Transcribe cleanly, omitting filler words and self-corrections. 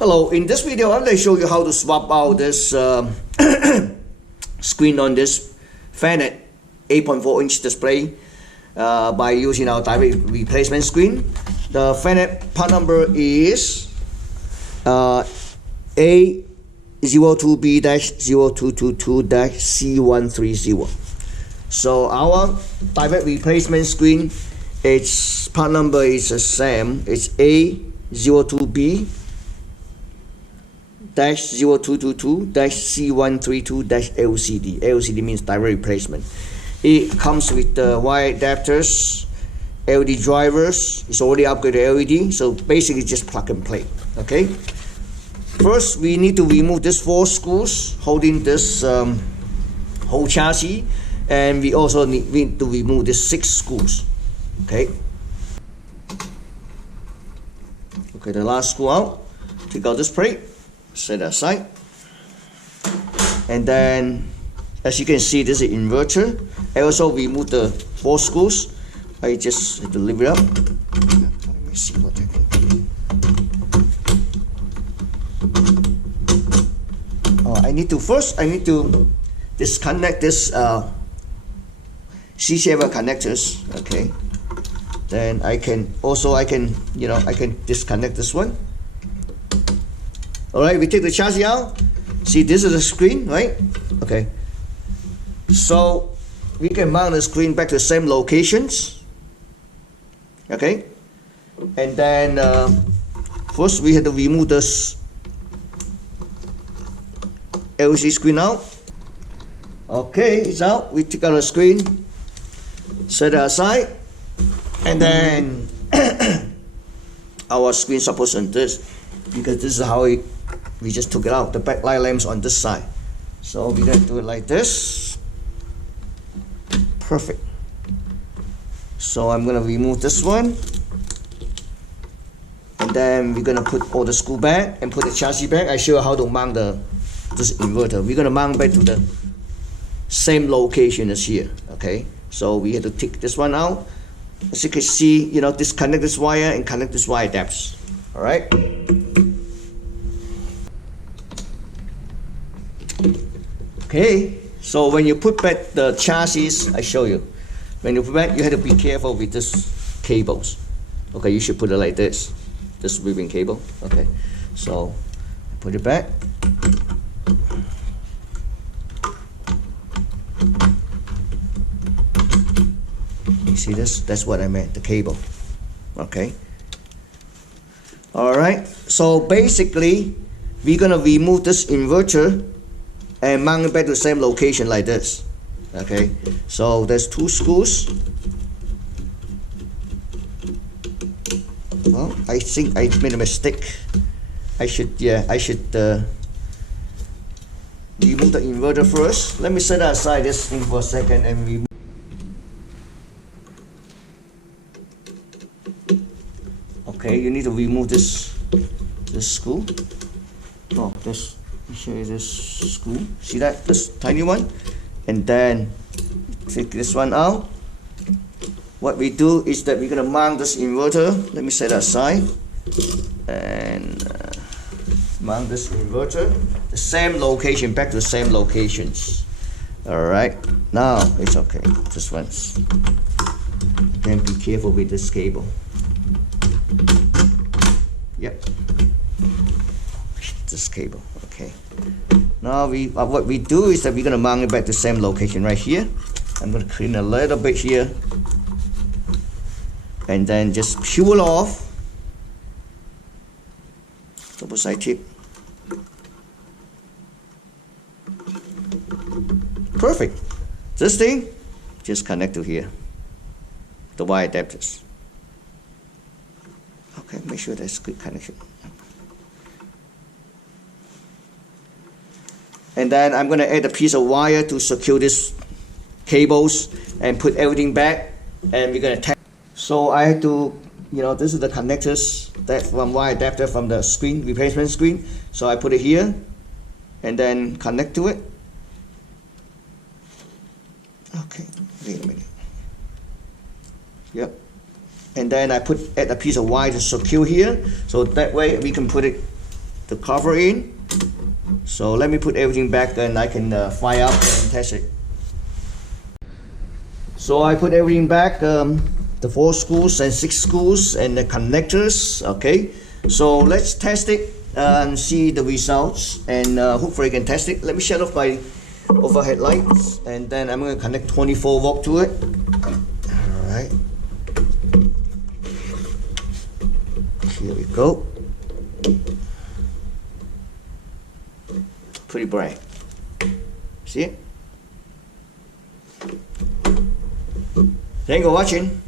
Hello, in this video I'm going to show you how to swap out this screen on this Fanuc 8.4-inch display by using our direct replacement screen. The Fanuc part number is A02B-0222-C132. So our direct replacement screen, its part number is the same. It's A02B-0222-C132-LCD. LCD means direct replacement. It comes with the wire adapters, LED drivers. It's already upgraded LED, so basically just plug and play. Okay. First, we need to remove these 4 screws holding this whole chassis, and we also need to remove these 6 screws. Okay. Okay, the last screw out. Take out this plate. Set aside, and then as you can see, this is an inverter. I also remove the 4 screws. I just have to lift it up. Let me see what I can do. I need to disconnect this C7 connectors. Okay, then I can disconnect this one. Alright, we take the chassis out. See, this is the screen, right? Okay. So we can mount the screen back to the same locations. Okay. And then first we have to remove this LCD screen out. Okay, it's out. We take out the screen, set it aside, and then our screen supports on this, because this is how we just took it out. The backlight lamps on this side. So we're going to do it like this. Perfect. So I'm going to remove this one. And then we're going to put all the screw back and put the chassis back. I show you how to mount this inverter. We're going to mount back to the same location as here. Okay. So we have to take this one out. As you can see, disconnect this wire and connect this wire adapters. Alright. Okay, so when you put back the chassis, I show you. When you put back, you have to be careful with this cables. Okay, you should put it like this ribbon cable. Okay, so put it back. You see this? That's what I meant, the cable. Okay. All right. So basically, we're gonna remove this inverter and mount it back to the same location like this. Okay, so there's 2 screws. Well, I think I made a mistake. I should remove the inverter first. Let me set aside this thing for a second and remove. Okay, you need to remove this screw. Oh, let me show you this screw. See that? This tiny one. And then take this one out. What we do is that we're going to mount this inverter. Let me set that aside. And mount this inverter. The same location, back to the same locations. Alright. Now it's okay. This one's. Then be careful with this cable. Yep. This cable. Okay. Now what we do is that we're going to mount it back to the same location right here. I'm going to clean a little bit here, and then just peel off double side tip. Perfect. This thing just connect to here, the wire adapters. Okay, make sure that's good connection. And then I'm going to add a piece of wire to secure these cables and put everything back, and we're going to tap. So I had to, this is the connectors that from wire adapter from the screen, replacement screen. So I put it here and then connect to it. Okay, wait a minute. Yep. And then I add a piece of wire to secure here, so that way we can put it the cover in. So let me put everything back and I can fire up and test it. So I put everything back, the 4 screws and 6 screws and the connectors. Okay, so let's test it and see the results, and hopefully I can test it. Let me shut off my overhead lights, and then I'm going to connect 24 volt to it. Alright, here we go. Pretty bright. See it? Thank you for watching.